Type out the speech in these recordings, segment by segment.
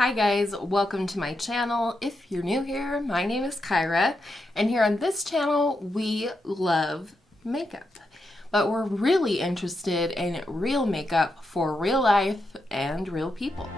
Hi guys, welcome to my channel. If you're new here, my name is Kyra, and here on this channel we love makeup. But we're really interested in real makeup for real life and real people.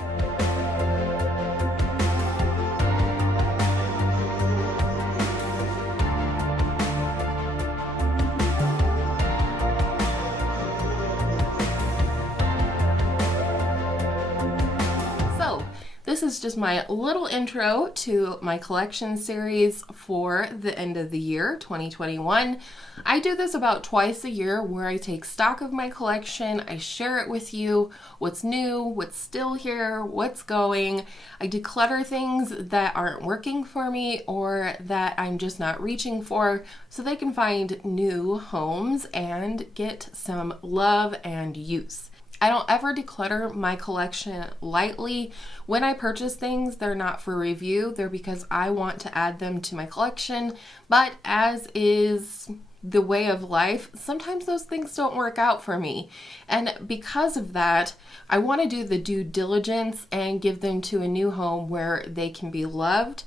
This is just my little intro to my collection series for the end of the year, 2021. I do this about twice a year where I take stock of my collection, I share it with you, what's new, what's still here, what's going. I declutter things that aren't working for me or that I'm just not reaching for so they can find new homes and get some love and use. I don't ever declutter my collection lightly. When I purchase things, they're not for review. They're because I want to add them to my collection. But as is the way of life, sometimes those things don't work out for me. And because of that, I want to do the due diligence and give them to a new home where they can be loved.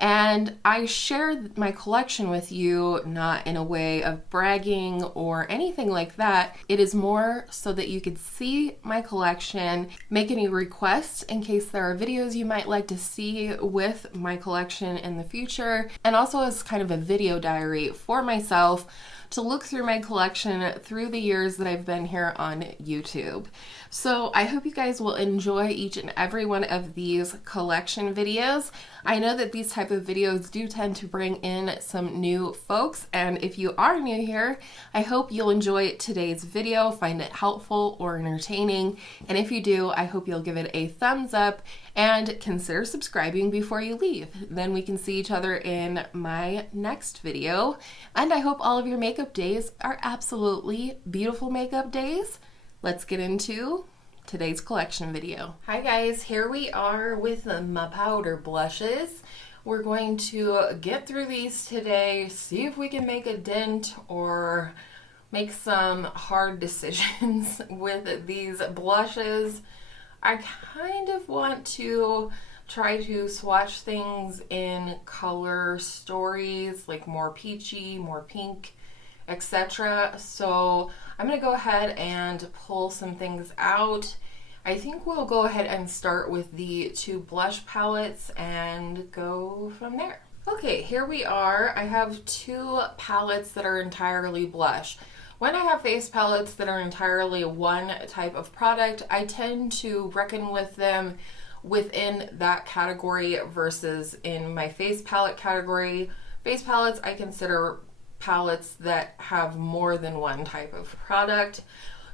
And I share my collection with you not in a way of bragging or anything like that. It is more so that you could see my collection, make any requests in case there are videos you might like to see with my collection in the future, and also as kind of a video diary for myself to look through my collection through the years that I've been here on YouTube. So I hope you guys will enjoy each and every one of these collection videos. I know that these type of videos do tend to bring in some new folks, and if you are new here, I hope you'll enjoy today's video, find it helpful or entertaining, and if you do, I hope you'll give it a thumbs up and consider subscribing before you leave. Then we can see each other in my next video, and I hope all of your makeup days are absolutely beautiful makeup days. Let's get into today's collection video. Hi guys, here we are with my powder blushes. We're going to get through these today, see if we can make a dent or make some hard decisions with these blushes. I kind of want to try to swatch things in color stories, like more peachy, more pink, etc. So I'm going to go ahead and pull some things out. I think we'll go ahead and start with the two blush palettes and go from there. Okay, here we are. I have two palettes that are entirely blush. When I have face palettes that are entirely one type of product, I tend to reckon with them within that category versus in my face palette category. Face palettes I consider palettes that have more than one type of product.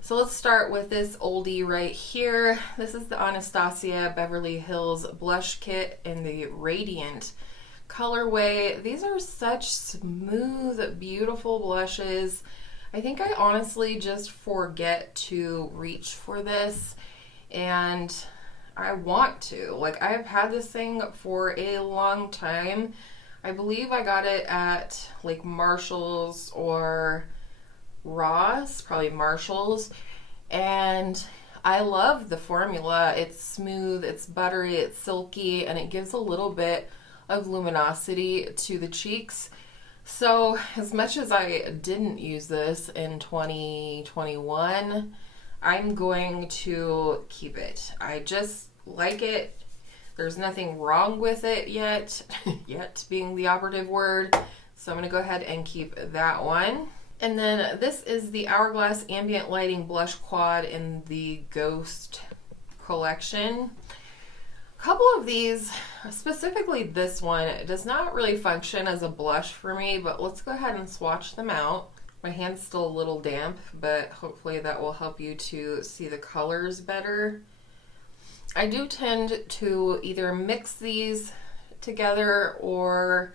So let's start with this oldie right here. This is the Anastasia Beverly Hills Blush Kit in the Radiant colorway. These are such smooth, beautiful blushes. I think I honestly just forget to reach for this, and I want to. Like, I've had this thing for a long time. I believe I got it at like Marshall's or Ross, probably Marshall's, and I love the formula. It's smooth, it's buttery, it's silky, and it gives a little bit of luminosity to the cheeks. So as much as I didn't use this in 2021, I'm going to keep it. I just like it. There's nothing wrong with it yet, yet being the operative word. So I'm going to go ahead and keep that one. And then this is the Hourglass Ambient Lighting Blush Quad in the Ghost collection. A couple of these, specifically this one, does not really function as a blush for me, but let's go ahead and swatch them out. My hand's still a little damp, but hopefully that will help you to see the colors better. I do tend to either mix these together or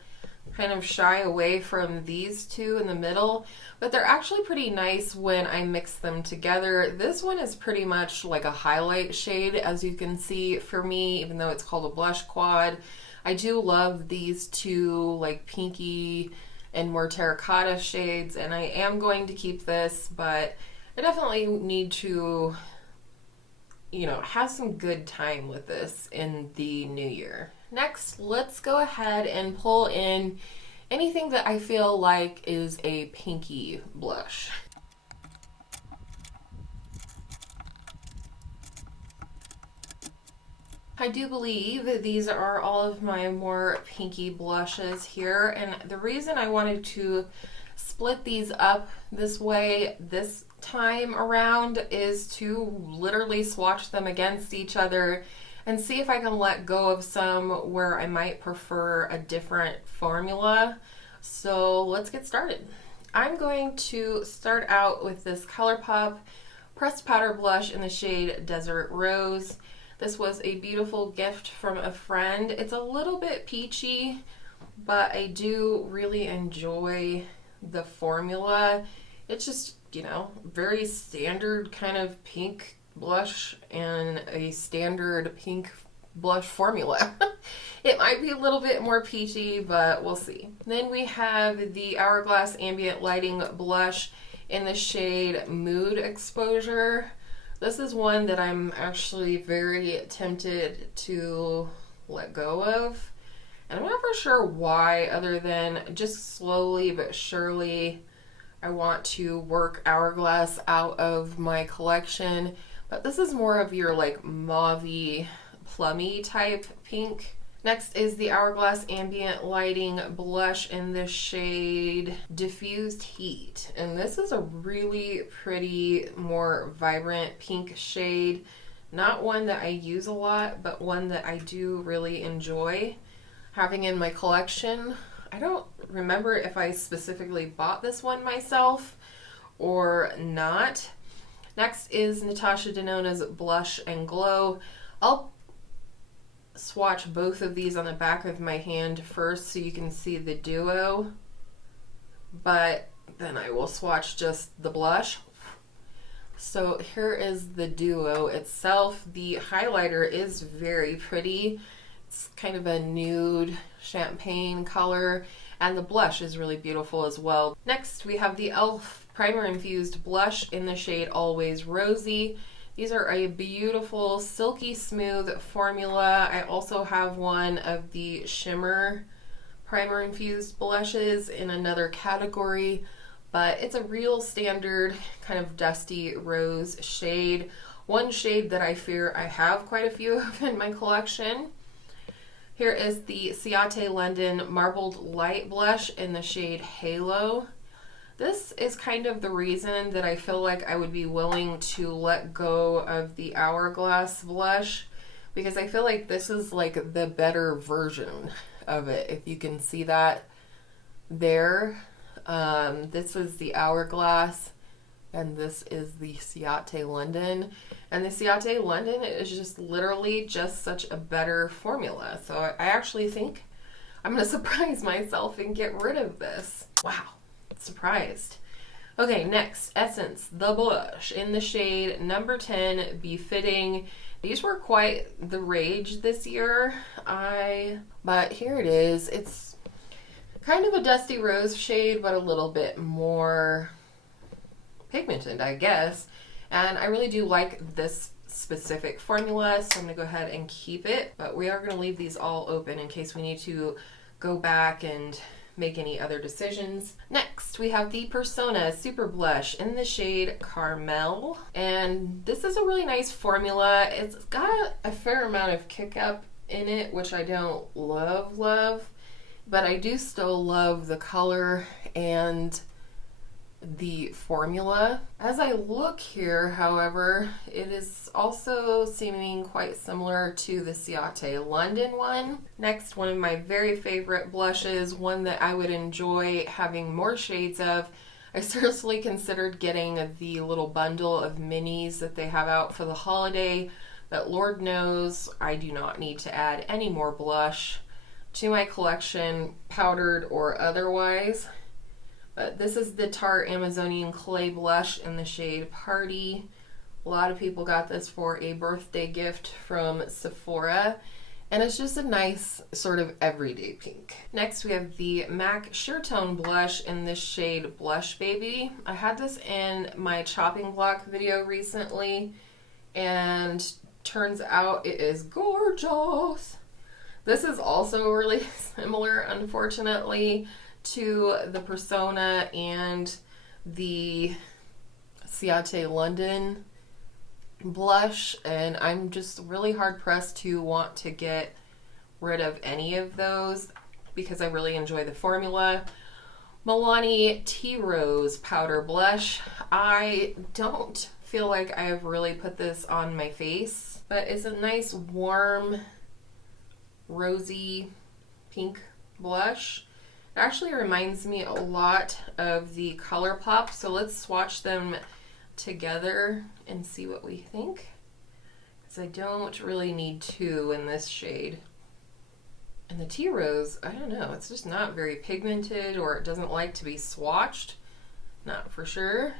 kind of shy away from these two in the middle, but they're actually pretty nice when I mix them together. This one is pretty much like a highlight shade, as you can see for me, even though it's called a blush quad. I do love these two like pinky and more terracotta shades, and I am going to keep this, but I definitely need to you know, have some good time with this in the new year. Next, let's go ahead and pull in anything that I feel like is a pinky blush. I do believe that these are all of my more pinky blushes here, and the reason I wanted to split these up this way this time around is to literally swatch them against each other and see if I can let go of some where I might prefer a different formula. So let's get started. I'm going to start out with this ColourPop pressed powder blush in the shade Desert Rose. This was a beautiful gift from a friend. It's a little bit peachy, but I do really enjoy the formula. It's just, you know, very standard kind of pink blush and a standard pink blush formula. It might be a little bit more peachy, but we'll see. Then we have the Hourglass Ambient Lighting Blush in the shade Mood Exposure. This is one that I'm actually very tempted to let go of. And I'm not for sure why, other than just slowly but surely I want to work Hourglass out of my collection. But this is more of your like mauve-y, plummy type pink. Next is the Hourglass Ambient Lighting Blush in the shade Diffused Heat. And this is a really pretty, more vibrant pink shade. Not one that I use a lot, but one that I do really enjoy having in my collection. I don't remember if I specifically bought this one myself or not. Next is Natasha Denona's Blush and Glow. I'll swatch both of these on the back of my hand first so you can see the duo, but then I will swatch just the blush. So here is the duo itself. The highlighter is very pretty. It's kind of a nude champagne color, and the blush is really beautiful as well. Next we have the e.l.f. Primer Infused Blush in the shade Always Rosy. These are a beautiful silky smooth formula. I also have one of the Shimmer Primer Infused blushes in another category, but it's a real standard kind of dusty rose shade. One shade that I fear I have quite a few of in my collection. Here is the Ciate London Marbled Light Blush in the shade Halo. This is kind of the reason that I feel like I would be willing to let go of the Hourglass blush, because I feel like this is like the better version of it. If you can see that there, this is the Hourglass and this is the Ciate London. And the Ciate London is just literally just such a better formula. So I actually think I'm going to surprise myself and get rid of this. Wow. Surprised. Okay, next, Essence The Blush in the shade number 10, Befitting. These were quite the rage this year. But here it is. It's kind of a dusty rose shade, but a little bit more pigmented, I guess. And I really do like this specific formula, so I'm going to go ahead and keep it. But we are going to leave these all open in case we need to go back and make any other decisions. Next, we have the Persona Super Blush in the shade Caramel. And this is a really nice formula. It's got a fair amount of kick up in it, which I don't love, but I do still love the color and the formula. As I look here, however, it is also seeming quite similar to the Ciate London one. Next, one of my very favorite blushes, one that I would enjoy having more shades of. I seriously considered getting the little bundle of minis that they have out for the holiday, but Lord knows I do not need to add any more blush to my collection, powdered or otherwise. But this is the Tarte Amazonian Clay Blush in the shade Party. A lot of people got this for a birthday gift from Sephora, and it's just a nice sort of everyday pink. Next, we have the MAC Sheertone Blush in this shade Blushbaby. I had this in my chopping block video recently, and turns out it is gorgeous. This is also really similar, unfortunately, to the Persona and the Ciate London blush, and I'm just really hard pressed to want to get rid of any of those because I really enjoy the formula. Milani Tea Rose Powder Blush. I don't feel like I've really put this on my face, but it's a nice warm rosy pink blush. It actually reminds me a lot of the ColourPop, so let's swatch them together and see what we think, because I don't really need two in this shade. And the Tea Rose, I don't know, it's just not very pigmented, or it doesn't like to be swatched. Not for sure.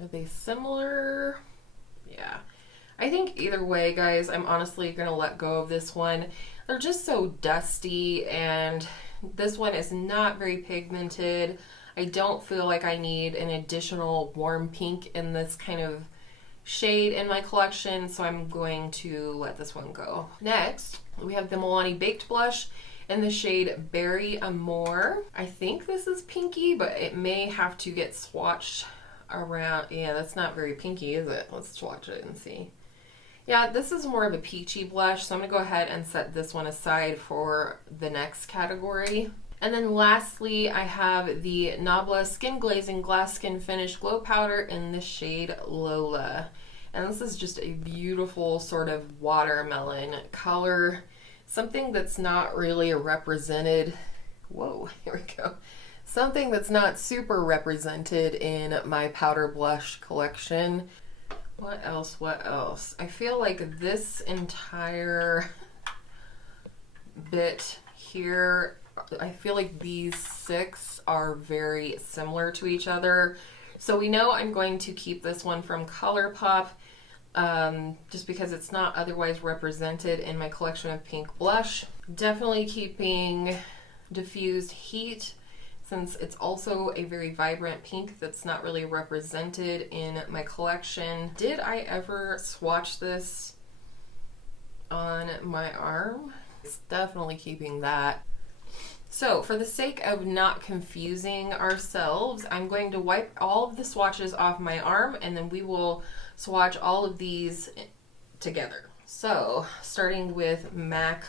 Are they similar? Yeah. I think either way, guys, I'm honestly going to let go of this one. They're just so dusty, and this one is not very pigmented. I don't feel like I need an additional warm pink in this kind of shade in my collection, so I'm going to let this one go. Next, we have the Milani Baked Blush in the shade Berry Amour. I think this is pinky, but it may have to get swatched around. Yeah, that's not very pinky, is it? Let's swatch it and see. Yeah, this is more of a peachy blush, so I'm going to go ahead and set this one aside for the next category. And then lastly, I have the Nabla Skin Glazing Glass Skin Finish Glow Powder in the shade Lola. And this is just a beautiful sort of watermelon color. Something that's not really represented. Whoa, here we go. Something that's not super represented in my powder blush collection. What else? What else? I feel like this entire bit here, I feel like these six are very similar to each other. So we know I'm going to keep this one from ColourPop just because it's not otherwise represented in my collection of pink blush. Definitely keeping Diffused Heat, since it's also a very vibrant pink that's not really represented in my collection. Did I ever swatch this on my arm? It's definitely keeping that. So for the sake of not confusing ourselves, I'm going to wipe all of the swatches off my arm, and then we will swatch all of these together. So starting with MAC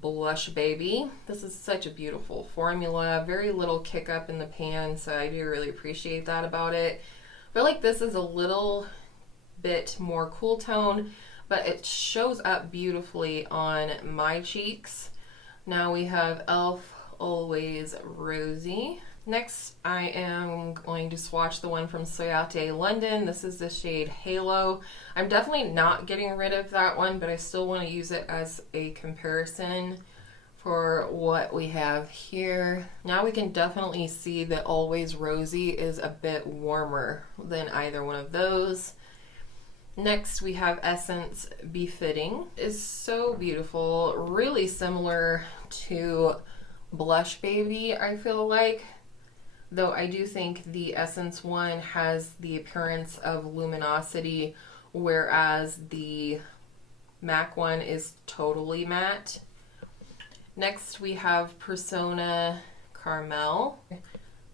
Blushbaby. This is such a beautiful formula, very little kick up in the pan, so I do really appreciate that about it. I feel like this is a little bit more cool tone, but it shows up beautifully on my cheeks. Now we have e.l.f. Always Rosy. Next, I am going to swatch the one from Ciate London. This is the shade Halo. I'm definitely not getting rid of that one, but I still want to use it as a comparison for what we have here. Now we can definitely see that Always Rosy is a bit warmer than either one of those. Next, we have Essence Befitting. It's so beautiful, really similar to Blushbaby, I feel like. Though I do think the Essence one has the appearance of luminosity, whereas the MAC one is totally matte. Next we have Persona Caramel.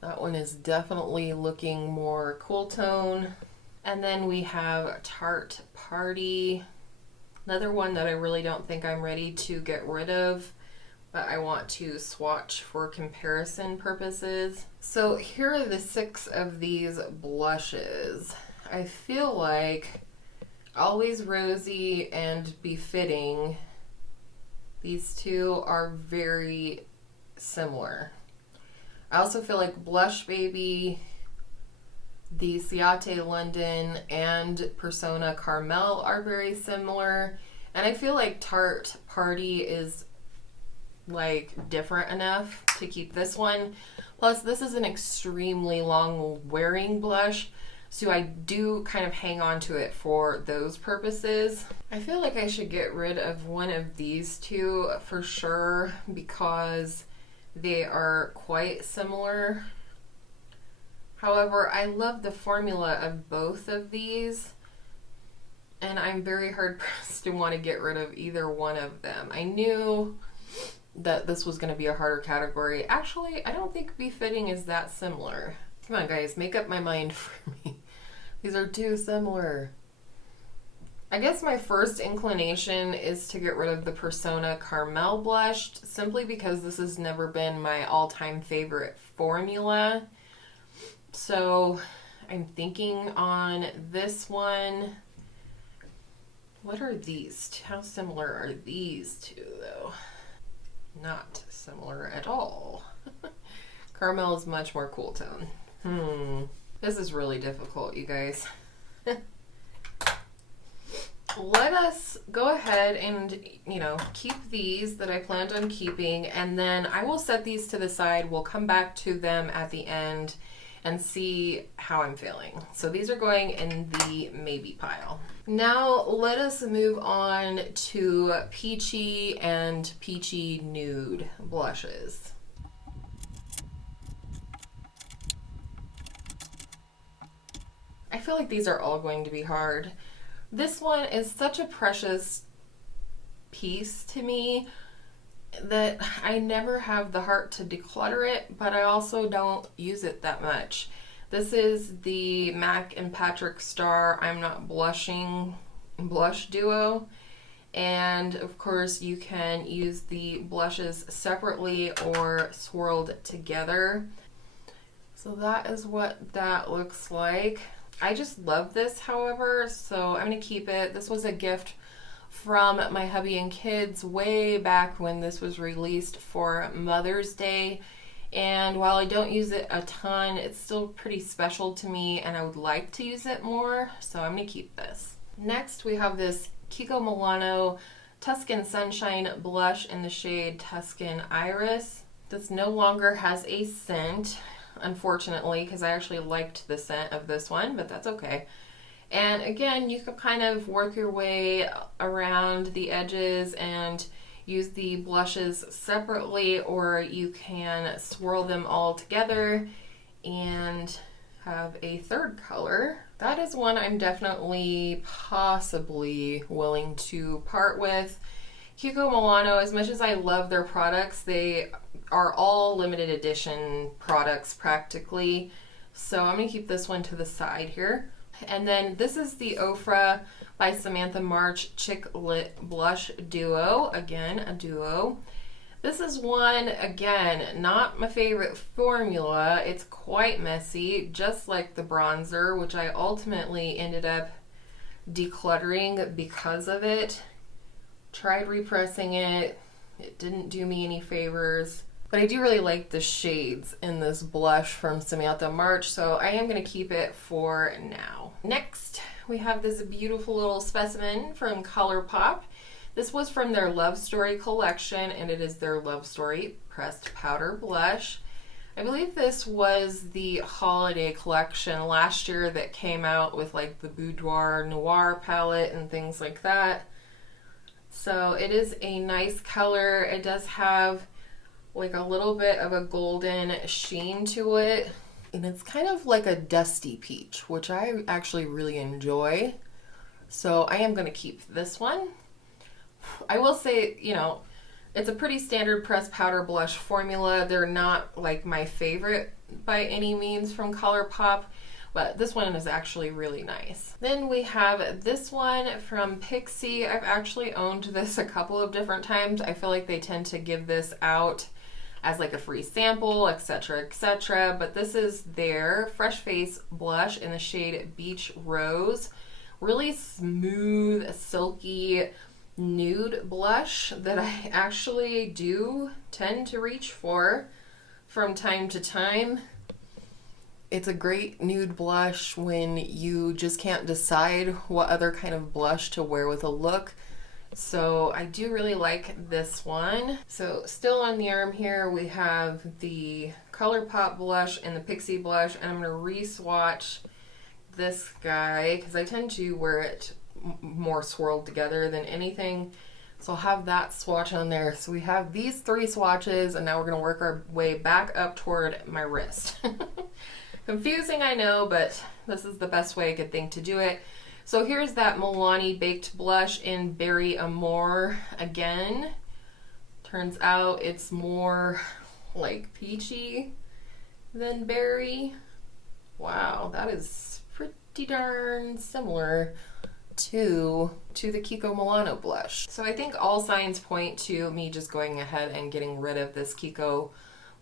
That one is definitely looking more cool tone. And then we have Tarte Party. Another one that I really don't think I'm ready to get rid of, but I want to swatch for comparison purposes. So here are the 6 of these blushes. I feel like Always Rosy and Befitting, these two are very similar. I also feel like Blushbaby, the Ciate London, and Persona Caramel are very similar. And I feel like Tarte Party is like different enough to keep this one. Plus this is an extremely long wearing blush, so I do kind of hang on to it for those purposes. I feel like I should get rid of one of these two for sure because they are quite similar. However, I love the formula of both of these, and I'm very hard pressed to want to get rid of either one of them. I knew that this was going to be a harder category. Actually, I don't think Befitting is that similar. Come on, guys, make up my mind for me. These are too similar. I guess my first inclination is to get rid of the Persona Caramel Blush, simply because this has never been my all-time favorite formula. So I'm thinking on this one. What are these two? How similar are these two, though? Not similar at all. Caramel is much more cool tone. This is really difficult, you guys. Let us go ahead and, keep these that I planned on keeping, and then I will set these to the side. We'll come back to them at the end and see how I'm feeling. So these are going in the maybe pile. Now let us move on to Peachy and Peachy Nude blushes. I feel like these are all going to be hard. This one is such a precious piece to me that I never have the heart to declutter it, but I also don't use it that much. This is the MAC and Patrick Starrr I'm Not Blushing blush duo, and of course you can use the blushes separately or swirled together. So that is what that looks like. I just love this, however, so I'm going to keep it. This was a gift from my hubby and kids way back when this was released for Mother's Day. And while I don't use it a ton, it's still pretty special to me and I would like to use it more, so I'm going to keep this. Next, we have this Kiko Milano Tuscan Sunshine Blush in the shade Tuscan Iris. This no longer has a scent, unfortunately, because I actually liked the scent of this one, but that's okay. And again, you can kind of work your way around the edges and use the blushes separately, or you can swirl them all together and have a third color. That is one I'm definitely possibly willing to part with. Kiko Milano, as much as I love their products, they are all limited edition products practically. So I'm going to keep this one to the side here. And then this is the Ofra by Samantha March Chick Lit Blush Duo. Again, a duo. This is one, again, not my favorite formula. It's quite messy, just like the bronzer, which I ultimately ended up decluttering because of it. Tried repressing it. It didn't do me any favors. But I do really like the shades in this blush from Samantha March, so I am going to keep it for now. Next, we have this beautiful little specimen from ColourPop. This was from their Love Story collection, and it is their Love Story Pressed Powder Blush. I believe this was the holiday collection last year that came out with like the Boudoir Noir palette and things like that. So it is a nice color. It does have like a little bit of a golden sheen to it, and it's kind of like a dusty peach, which I actually really enjoy. So I am going to keep this one. I will say, it's a pretty standard pressed powder blush formula. They're not like my favorite by any means from ColourPop, but this one is actually really nice. Then we have this one from Pixi. I've actually owned this a couple of different times. I feel like they tend to give this out as like a free sample, etc., etc. But this is their Fresh Face blush in the shade Beach Rose. Really smooth, silky nude blush that I actually do tend to reach for from time to time. It's a great nude blush when you just can't decide what other kind of blush to wear with a look. So I do really like this one. So still on the arm here, we have the ColourPop blush and the Pixi blush, and I'm going to re-swatch this guy because I tend to wear it more swirled together than anything. So I'll have that swatch on there. So we have these three swatches, and now we're going to work our way back up toward my wrist. Confusing, I know, but this is the best way I could think to do it. So here's that Milani Baked Blush in Berry Amore again. Turns out it's more like peachy than berry. Wow, that is pretty darn similar to the Kiko Milano blush. So I think all signs point to me just going ahead and getting rid of this Kiko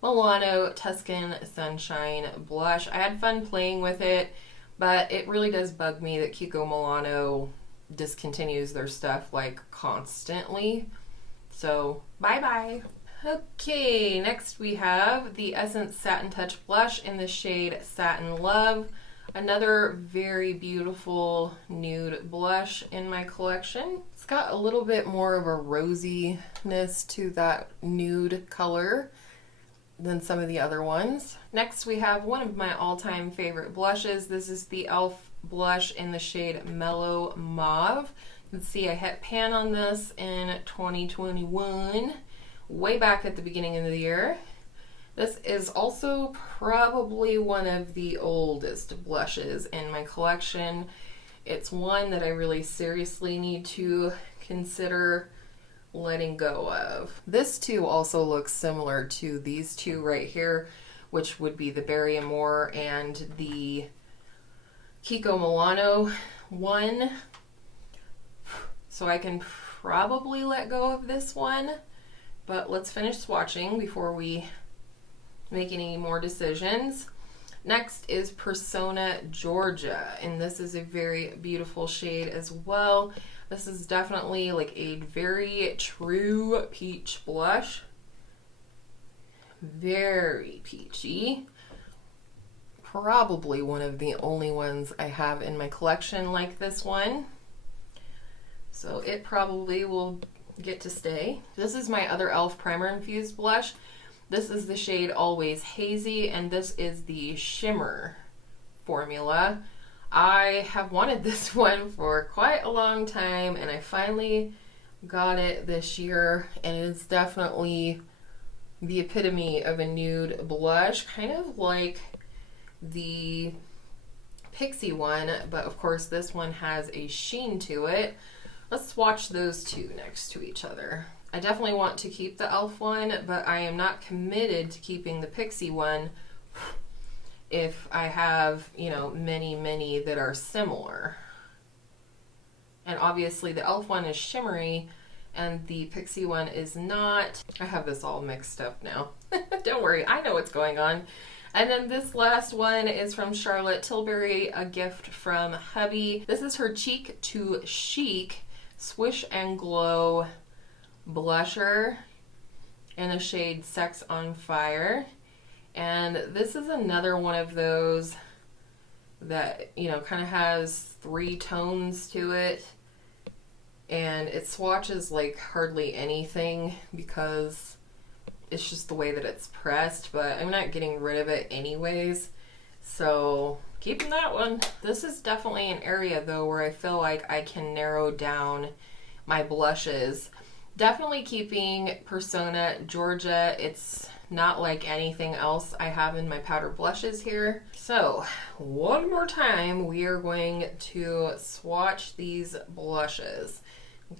Milano Tuscan Sunshine blush. I had fun playing with it, but it really does bug me that Kiko Milano discontinues their stuff like constantly. So bye-bye. Okay, next we have the Essence Satin Touch Blush in the shade Satin Love. Another very beautiful nude blush in my collection. It's got a little bit more of a rosiness to that nude color than some of the other ones. Next we have one of my all-time favorite blushes. This is the e.l.f. blush in the shade Mellow Mauve. You can see I hit pan on this in 2021, way back at the beginning of the year. This is also probably one of the oldest blushes in my collection. It's one that I really seriously need to consider letting go of. This too also looks similar to these two right here, which would be the Berry Amore and the Kiko Milano one. So I can probably let go of this one, but let's finish swatching before we make any more decisions. Next is Persona Georgia, and this is a very beautiful shade as well. This is definitely like a very true peach blush. Very peachy. Probably one of the only ones I have in my collection like this one. So it probably will get to stay. This is my other e.l.f. Primer Infused blush. This is the shade Always Hazy, and this is the Shimmer formula. I have wanted this one for quite a long time, and I finally got it this year, and it is definitely the epitome of a nude blush, kind of like the Pixie one, but of course this one has a sheen to it. Let's swatch those two next to each other. I definitely want to keep the e.l.f. one, but I am not committed to keeping the Pixie one if I have, you know, many that are similar. And obviously the e.l.f. one is shimmery and the Pixie one is not. I have this all mixed up now. Don't worry, I know what's going on. And then this last one is from Charlotte Tilbury, a gift from hubby. This is her Cheek to Chic Swish and Glow blusher in the shade Sex on Fire. And this is another one of those that, you know, kind of has 3 tones to it, and it swatches like hardly anything because it's just the way that it's pressed, but I'm not getting rid of it anyways, so keeping that one. This is definitely an area though where I feel like I can narrow down my blushes. Definitely keeping Persona Georgia. It's not like anything else I have in my powder blushes here. So one more time, we are going to swatch these blushes.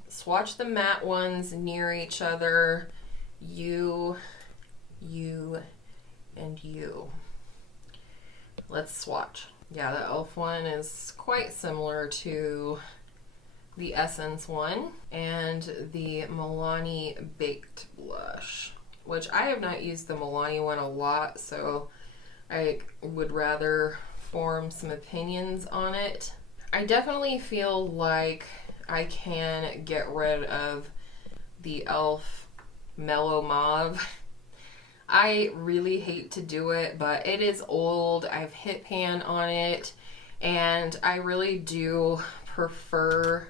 Swatch the matte ones near each other. You, and you. Let's swatch. Yeah, the e.l.f. one is quite similar to the Essence one and the Milani Baked blush, which I have not used the Milani one a lot, so I would rather form some opinions on it. I definitely feel like I can get rid of the e.l.f. Mellow Mauve. I really hate to do it, but it is old. I've hit pan on it, and I really do prefer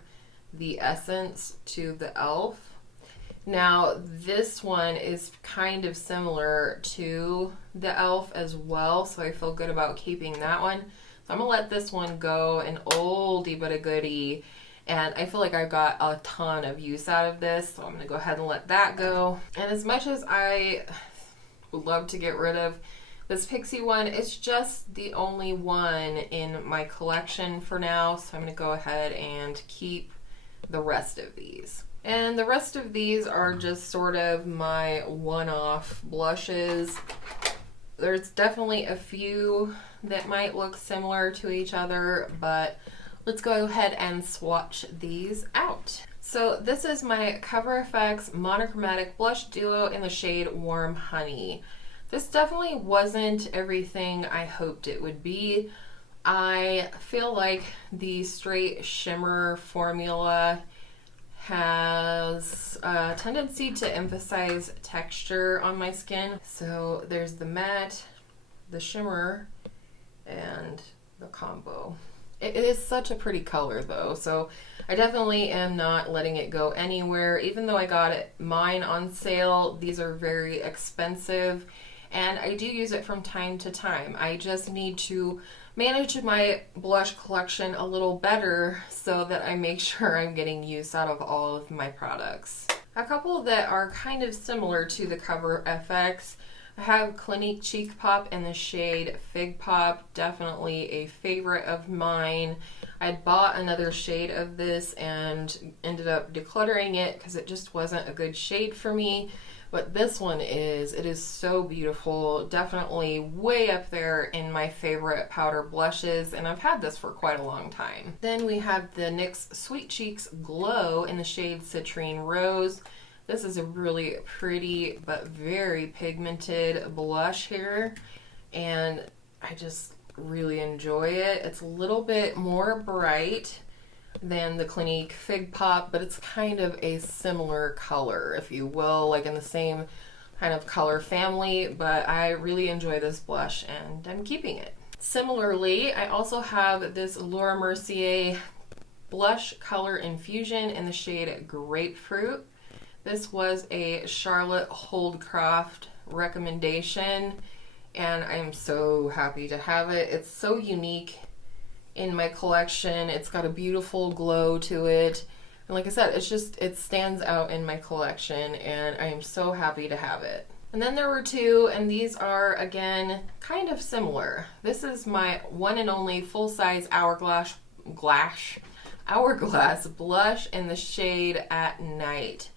the Essence to the e.l.f. Now this one is kind of similar to the e.l.f. as well, so I feel good about keeping that one. So I'm gonna let this one go, an oldie but a goodie, and I feel like I got a ton of use out of this, so I'm gonna go ahead and let that go. And as much as I would love to get rid of This Pixie one is just the only one in my collection for now, so I'm going to go ahead and keep the rest of these. And the rest of these are just sort of my one-off blushes. There's definitely a few that might look similar to each other, but let's go ahead and swatch these out. So this is my Cover FX Monochromatic Blush Duo in the shade Warm Honey. This definitely wasn't everything I hoped it would be. I feel like the straight shimmer formula has a tendency to emphasize texture on my skin. So there's the matte, the shimmer, and the combo. It is such a pretty color though, so I definitely am not letting it go anywhere. Even though I got mine on sale, these are very expensive, and I do use it from time to time. I just need to manage my blush collection a little better so that I make sure I'm getting use out of all of my products. A couple that are kind of similar to the Cover FX. I have Clinique Cheek Pop in the shade Fig Pop, definitely a favorite of mine. I bought another shade of this and ended up decluttering it because it just wasn't a good shade for me. But this one is, it is so beautiful, definitely way up there in my favorite powder blushes, and I've had this for quite a long time. Then we have the NYX Sweet Cheeks Glow in the shade Citrine Rose. This is a really pretty but very pigmented blush here, and I just really enjoy it. It's a little bit more bright than the Clinique Fig Pop, but it's kind of a similar color, if you will, like in the same kind of color family, but I really enjoy this blush and I'm keeping it. Similarly, I also have this Laura Mercier blush color Infusion in the shade Grapefruit. This was a Charlotte Holdcroft recommendation, and I am so happy to have it. It's so unique in my collection. It's got a beautiful glow to it. And like I said, it stands out in my collection, and I am so happy to have it. And then there were two, and these are, again, kind of similar. This is my one and only full-size Hourglass blush in the shade At Night.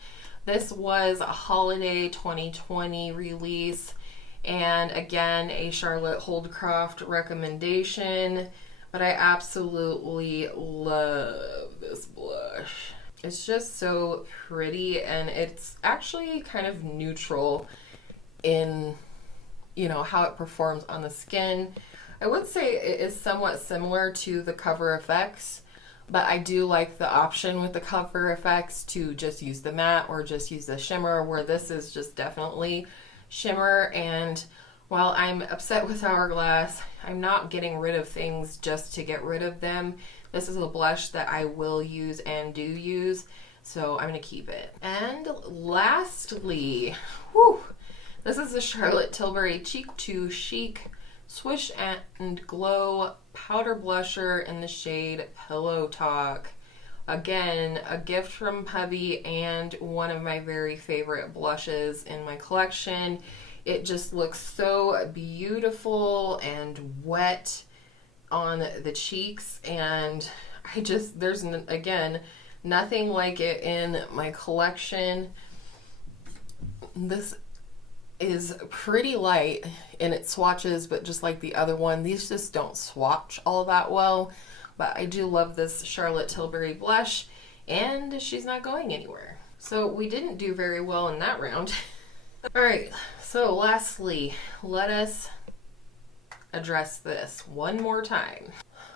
This was a holiday 2020 release, and again, a Charlotte Holdcroft recommendation, but I absolutely love this blush. It's just so pretty, and it's actually kind of neutral in, you know, how it performs on the skin. I would say it is somewhat similar to the Cover FX, but I do like the option with the Cover FX to just use the matte or just use the shimmer, where this is just definitely shimmer. And while I'm upset with Hourglass, I'm not getting rid of things just to get rid of them. This is a blush that I will use and do use, so I'm going to keep it. And lastly, this is the Charlotte Tilbury Cheek to Chic Swish and Glow Powder Blusher in the shade Pillow Talk. Again, a gift from hubby and one of my very favorite blushes in my collection. It just looks so beautiful and wet on the cheeks, and there's again nothing like it in my collection. This is pretty light in its swatches, but just like the other one, these just don't swatch all that well. But I do love this Charlotte Tilbury blush, and she's not going anywhere. So we didn't do very well in that round. All right, so lastly, let us address this one more time.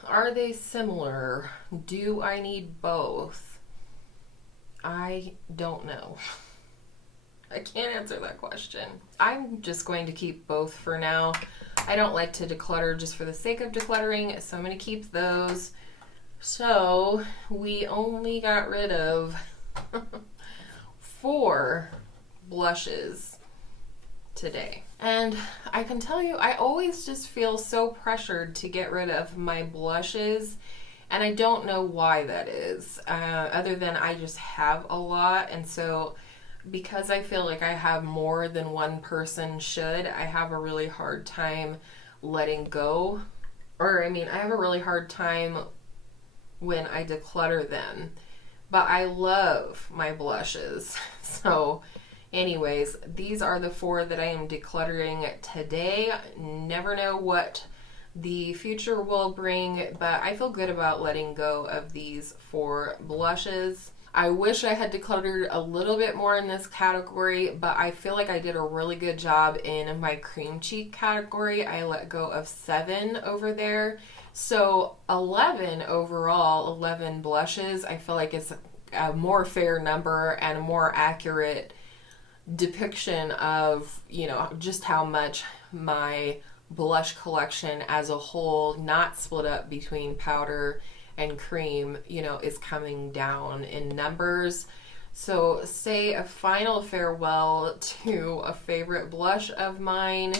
Are they similar? Do I need both? I don't know. I can't answer that question. I'm just going to keep both for now. I don't like to declutter just for the sake of decluttering, so I'm going to keep those. So we only got rid of 4 blushes today. And I can tell you, I always just feel so pressured to get rid of my blushes, and I don't know why that is, other than I just have a lot, and so because I feel like I have more than one person should, I have a really hard time letting go. Or, I mean, I have a really hard time when I declutter them. But I love my blushes. So, anyways, these are the 4 that I am decluttering today. Never know what the future will bring, but I feel good about letting go of these 4 blushes. I wish I had decluttered a little bit more in this category, but I feel like I did a really good job in my cream cheek category. I let go of 7 over there. So 11 overall, 11 blushes. I feel like it's a more fair number and a more accurate depiction of, you know, just how much my blush collection as a whole, not split up between powder and cream, you know, is coming down in numbers. So say a final farewell to a favorite blush of mine.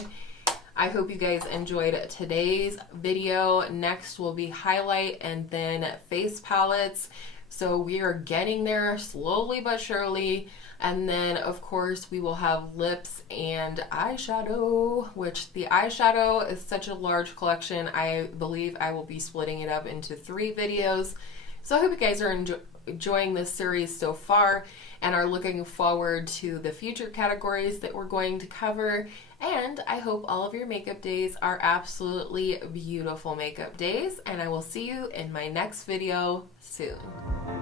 I hope you guys enjoyed today's video. Next will be highlight and then face palettes. So we are getting there slowly but surely. And then of course we will have lips and eyeshadow, which the eyeshadow is such a large collection. I believe I will be splitting it up into 3 videos. So I hope you guys are enjoying this series so far and are looking forward to the future categories that we're going to cover. And I hope all of your makeup days are absolutely beautiful makeup days, and I will see you in my next video soon.